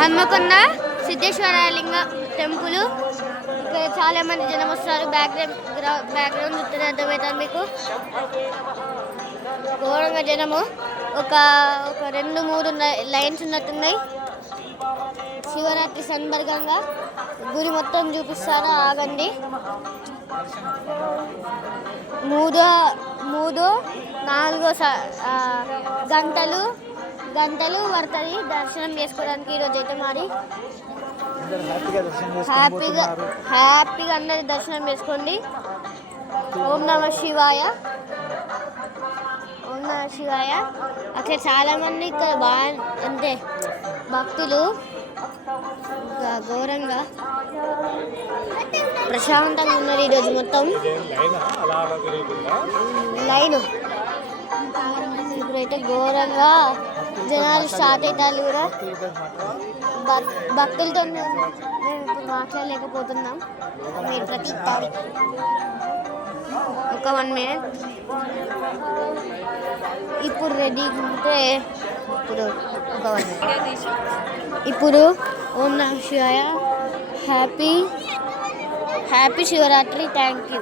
హన్మకొండ సిద్ధేశ్వర లింగ టెంపుల్. ఇక్కడ చాలా మంది జనం వస్తారు. బ్యాక్గ్రౌండ్ చూస్తే అర్థమవుతుంది మీకు. ఘోరంగా జనము. ఒక 2-3 లైన్స్ ఉన్నట్టున్నాయి. శివరాత్రి సందర్భంగా గుడి మొత్తం చూపిస్తాను, ఆగండి. 3-4 గంటలు పడుతుంది దర్శనం చేసుకోవడానికి. ఈరోజు అయితే మరి హ్యాపీగా అందరు దర్శనం చేసుకోండి. ఓం నమ శివాయ. అక్కడ చాలామంది ఇక్కడ బాగా అంటే భక్తులు ఘోరంగా ప్రశాంతంగా ఉన్నారు ఈరోజు మొత్తం. లైన్ ఇప్పుడైతే ఘోరంగా జనాలు స్టార్ట్ అవుతారు కూడా. భక్తులతో మేము ఇప్పుడు మాట్లాడలేకపోతున్నాం. మీరు ప్రతిసారి ఒక 1 minute. ఇప్పుడు రెడీ ఉంటే ఇప్పుడు ఓం నమః శివాయ. హ్యాపీ శివరాత్రి. Thank you.